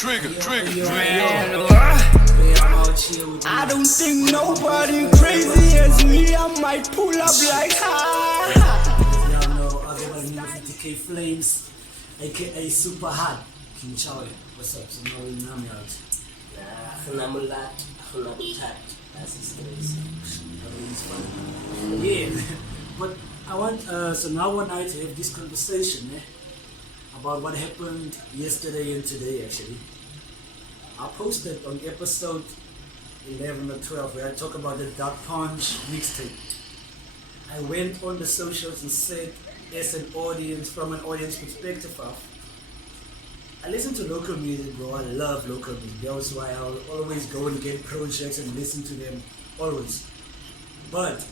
I don't think nobody crazy as me. I might pull up like ha. Y'all know everybody knows 50K Flames, aka Super Hot. King Charlie, what's up? So now we know me out. Namulat, Namutat, as he says. Everything's fine. Yeah, but I want so now one night to have this conversation about what happened yesterday and today. Actually, I posted on episode 11 or 12 where I talk about the Dark Punch mixtape. I went on the socials and said, as an audience, from an audience perspective, I listen to local music, bro. I love local music. That's why I'll always go and get projects and listen to them, always. But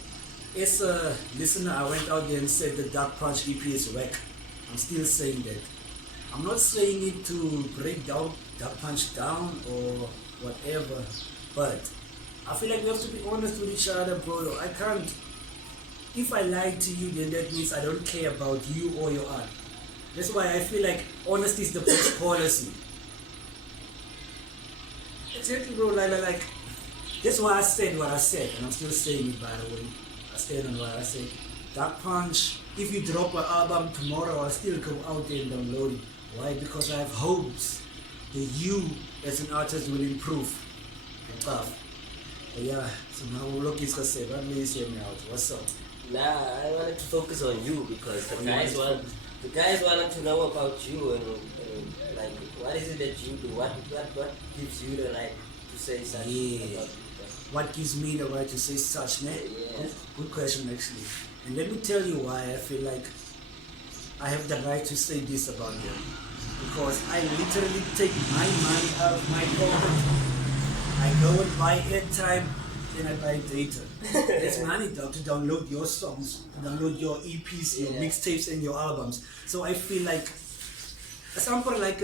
as a listener, I went out there and said the Dark Punch EP is whack. I'm still saying that. I'm not saying it to break down Dark Punch down or whatever, but I feel like we have to be honest with each other, bro. I can't. If I lie to you, then that means I don't care about you or your art. That's why I feel like honesty is the best policy. Exactly, bro. Like, that's why I said what I said, and I'm still saying it, by the way. I stand on what I said. Dark Punch, if you drop an album tomorrow, I'll still go out there and download it. Why? Because I have hopes that you, as an artist, will improve and stuff. But yeah, so now look, it's gonna say, what may you say me out? What's up? Nah, I wanted to focus on you because the guys wanted to know about you and like what is it that you do? What gives you the right to say such about what gives me the right to say such, ne? Yes. Good question, actually. And let me tell you why I feel like I have the right to say this about them. Because I literally take my money out of my pocket. I go and buy airtime, then I buy data. That's money, dog, to download your songs, to download your EPs, your mixtapes, and your albums. So I feel like something like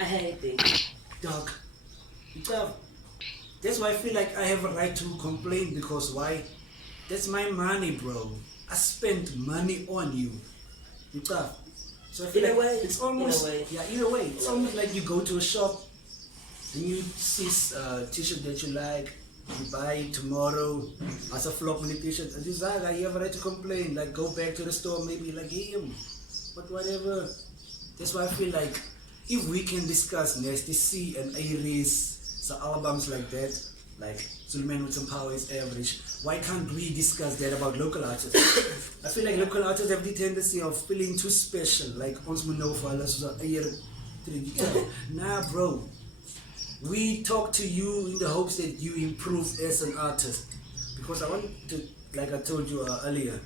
I hate it. dog. That's why I feel like I have a right to complain, because why? That's my money, bro. I spent money on you. So I feel In a like way, it's almost in a way. either way. It's almost like you go to a shop and you see a t-shirt that you like, you buy it tomorrow as a flop on the t-shirt, and you say, you have a right to complain. Like, go back to the store, maybe like him, but whatever. That's why I feel like if we can discuss Nasty C and Aries, so albums like that, like Zulman with Some Power is average, why can't we discuss that about local artists? I feel like local artists have the tendency of feeling too special, like ons Manova, nah, bro. We talk to you in the hopes that you improve as an artist. Because I want to, like I told you earlier,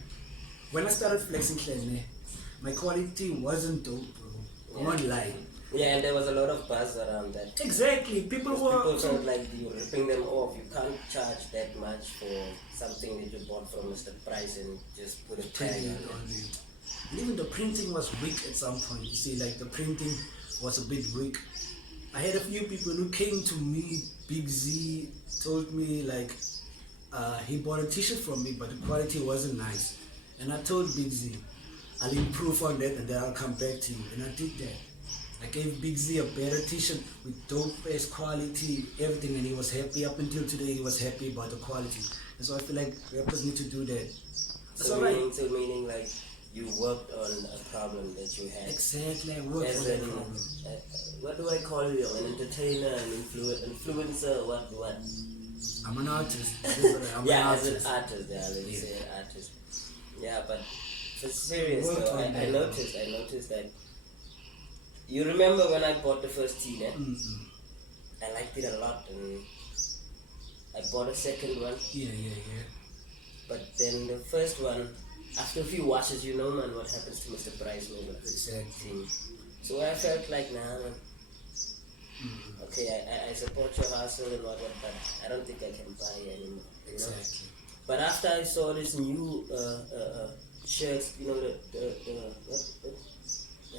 when I started flexing Clan, my quality wasn't dope, bro. I won't lie. Yeah, and there was a lot of buzz around that. Exactly. People felt like you're ripping them off. You can't charge that much for something that you bought from Mr. Price and just put a tag on it. And even the printing was weak at some point. You see, like the printing was a bit weak. I had a few people who came to me. Big Z told me like he bought a t-shirt from me, but the quality wasn't nice. And I told Big Z, I'll improve on that and then I'll come back to you. And I did that. I gave Big Z a better t-shirt with dope ass quality, everything, and he was happy. Up until today, he was happy about the quality. And so I feel like rappers need to do that. That's so alright. meaning like you worked on a problem that you had. Exactly, I worked on that problem. What do I call you? An entertainer, an influencer, what? I'm an artist. I'm yeah, an artist. as an artist, let's say an artist. Yeah, but for serious though, I noticed that. You remember when I bought the first tea, Mm-hmm. I liked it a lot, and I bought a second one. Yeah. But then the first one, after a few washes, you know, man, what happens to Mr. Price, man. Exactly. So I felt like, nah, man. Mm-hmm. Okay, I support your hustle and whatnot, but I don't think I can buy anymore. You know? Exactly. But after I saw this new shirts, you know,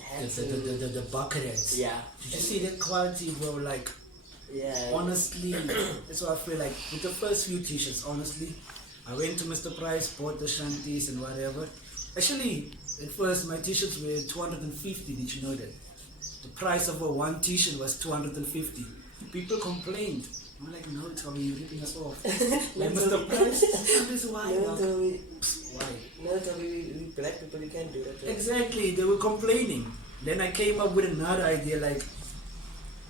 the bucket hats. Yeah. Did you see that quality, bro? Like, yeah. Honestly, that's what I feel like. With the first few t-shirts, honestly, I went to Mr. Price, bought the shanties and whatever. Actually, at first my t-shirts were 250. Did you know that? the price of one t-shirt was 250. People complained. I'm like, no, Tommy, you're ripping us off. Like, Mr. Price, that is why. No, Tommy. Why? No, Tommy, we black people, you can't do that. Right? Exactly, they were complaining. Then I came up with another idea, like,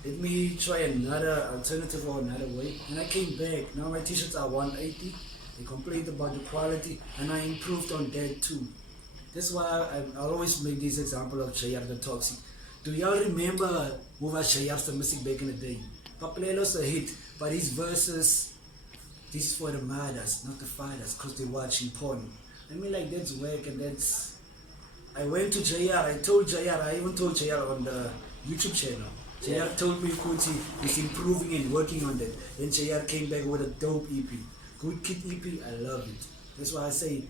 let me try another alternative or another way. And I came back. Now my t-shirts are 180. They complained about the quality, and I improved on that too. That's why I always make this example of JR the Toxic. Do y'all remember who was JR's the music back in the day? Papilelo's a hit, but his verses, this is for the mothers, not the fathers, because they're watching porn. I mean, like, that's whack, and that's... I went to JR, I told JR, I even told JR on the YouTube channel. JR told me Kuti is improving and working on that. Then JR came back with a dope EP. Good Kid EP, I love it. That's why I say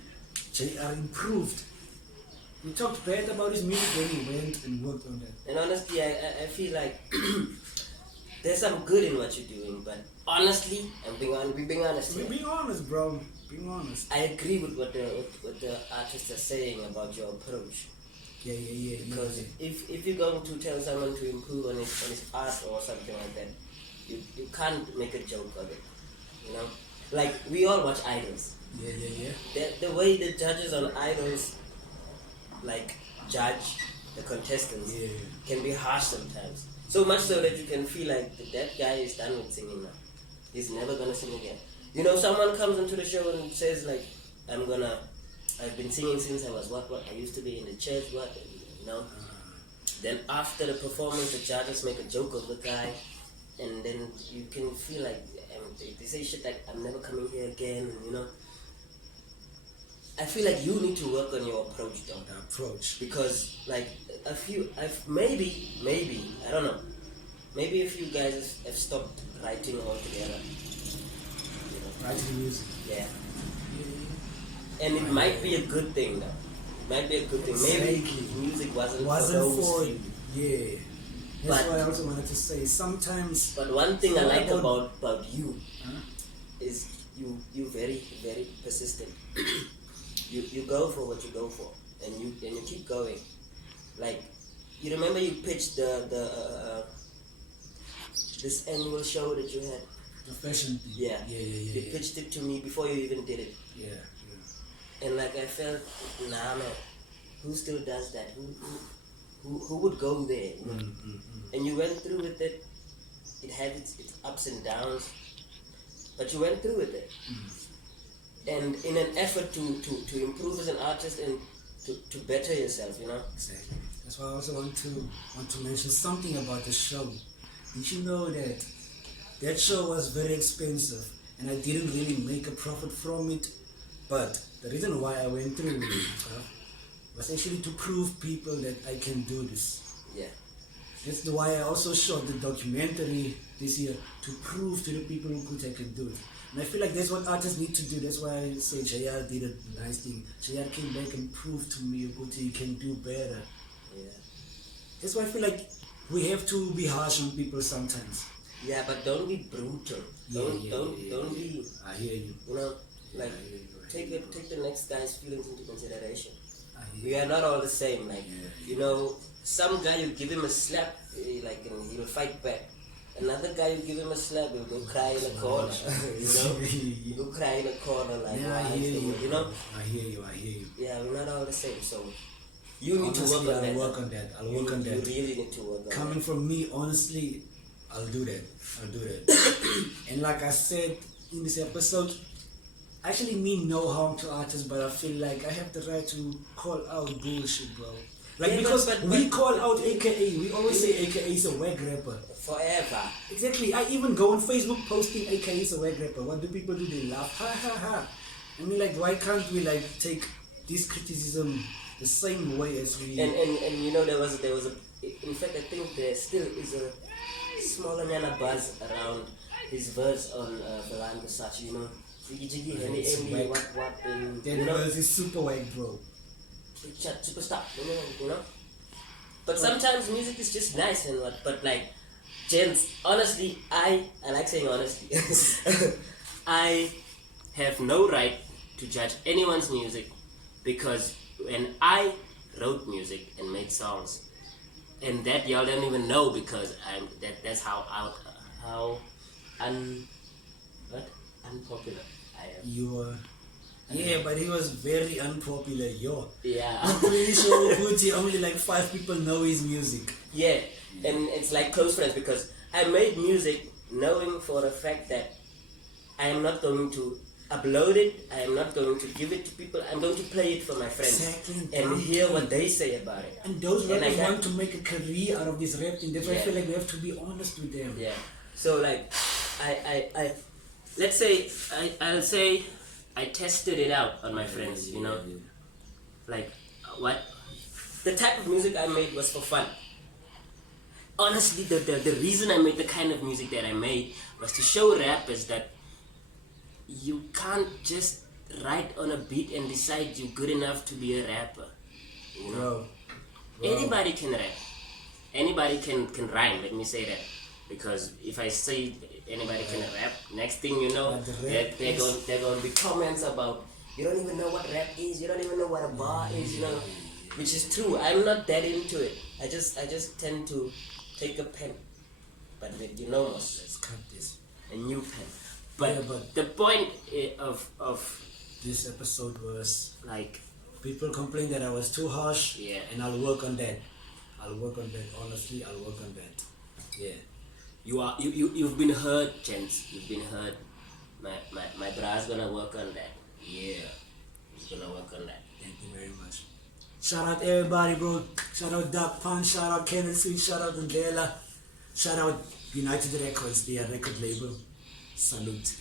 JR improved. He talked bad about his music when he went and worked on that. And honestly, I feel like there's some good in what you're doing, but honestly, we're being honest. We're being honest, bro. Being honest. I agree with what the artists are saying about your approach. Yeah. Because if you're going to tell someone to improve on his art or something like that, you can't make a joke of it. You know? Like, we all watch Idols. Yeah. The way the judges on Idols, like, judge the contestants can be harsh sometimes. So much so that you can feel like that guy is done with singing now. He's never gonna sing again. You know, someone comes into the show and says like, I've been singing since I was what, I used to be in the church, you know. Then after the performance, the judges make a joke of the guy, and then you can feel like, they say shit like, I'm never coming here again, you know. I feel like you need to work on your approach though. The approach. Because like maybe, I don't know. Maybe if you guys have stopped writing altogether. You know. Writing music. Yeah. And it might be a good thing though. It might be a good thing. Maybe music wasn't for you. Yeah. That's what I also wanted to say. Sometimes. But one thing I like about you is you very, very persistent. You go for what you go for, and you keep going. Like, you remember you pitched the this annual show that you had. The fashion thing. Yeah. You pitched it to me before you even did it. Yeah. And like I felt, nah man, who still does that? Who would go there? You know? And you went through with it. It had its ups and downs, but you went through with it. And in an effort to improve as an artist and to better yourself, you know. Exactly. That's why I also want to mention something about the show. Did you know that show was very expensive and I didn't really make a profit from it? But the reason why I went through it was actually to prove people that I can do this. Yeah. That's why I also shot the documentary this year, to prove to the people who I can do it. And I feel like that's what artists need to do. That's why I say JR did a nice thing. JR came back and proved to me you can do better. Yeah. That's why I feel like we have to be harsh on people sometimes. Yeah, but don't be brutal. Don't be. I hear you. You know, like take the next guy's feelings into consideration. We are not all the same. Like you know, some guy you give him a slap, like and he'll fight back. Another guy, you give him a slap, he'll go cry in a corner. You know, you go cry in a corner like. Yeah, I hear you. You know. I hear you. Yeah, we're not all the same. So you need to work on that. I'll work on that. You really need to work on that. Coming from me, honestly, I'll do that. And like I said in this episode, actually mean no harm to artists, but I feel like I have the right to call out bullshit, bro. Like, yeah, because we call out AKA, we always say AKA is a wag rapper. Forever. Exactly. I even go on Facebook posting AKA is a wag rapper. What do people do? They laugh. Ha ha ha. I mean, like, why can't we like take this criticism the same way as we... And you know, there was a... In fact, I think there still is a smaller nana buzz around his verse on Velan Versace, you know. That verse is super wag, bro. Super stuff, you know. But sometimes music is just nice and what. But like, gents, honestly, I like saying honestly. I have no right to judge anyone's music, because when I wrote music and made songs, and that y'all don't even know because that's how unpopular I am. You were. Yeah, but he was very unpopular, yo. Yeah. I'm pretty sure Gucci only like 5 people know his music. Yeah, and it's like close friends because I made music knowing for a fact that I am not going to upload it, I am not going to give it to people, I'm going to play it for my friends Exactly. and hear what they say about it. And those And rappers I got- want to make a career out of this rap thing. That's why I Yeah. feel like we have to be honest with them. Yeah. So like, I let's say I'll say I tested it out on my friends. You know, like what the type of music I made was for fun. Honestly, the reason I made the kind of music that I made was to show rappers that you can't just write on a beat and decide you're good enough to be a rapper. You know, Bro. anybody can rap. Anybody can rhyme. Let me say that, because if I say anybody can rap, next thing you know, But the rap they're going to be comments about you don't even know what rap is. You don't even know what a bar is. You know, which is true. I'm not that into it. I just tend to take a pen, but with Let's cut this. a new pen. But, Yeah, but- the point of This episode was like, people complain that I was too harsh. Yeah. And I'll work on that. Honestly, I'll work on that. Yeah. you've been hurt, gents. You've been hurt. My bra's gonna work on that. Yeah. He's gonna work on that. Thank you very much. Shout out everybody, bro. Shout out Doc Punch. Shout out Kenneth Sweet. Shout out Mandela. Shout out United Records, their record label. Salute.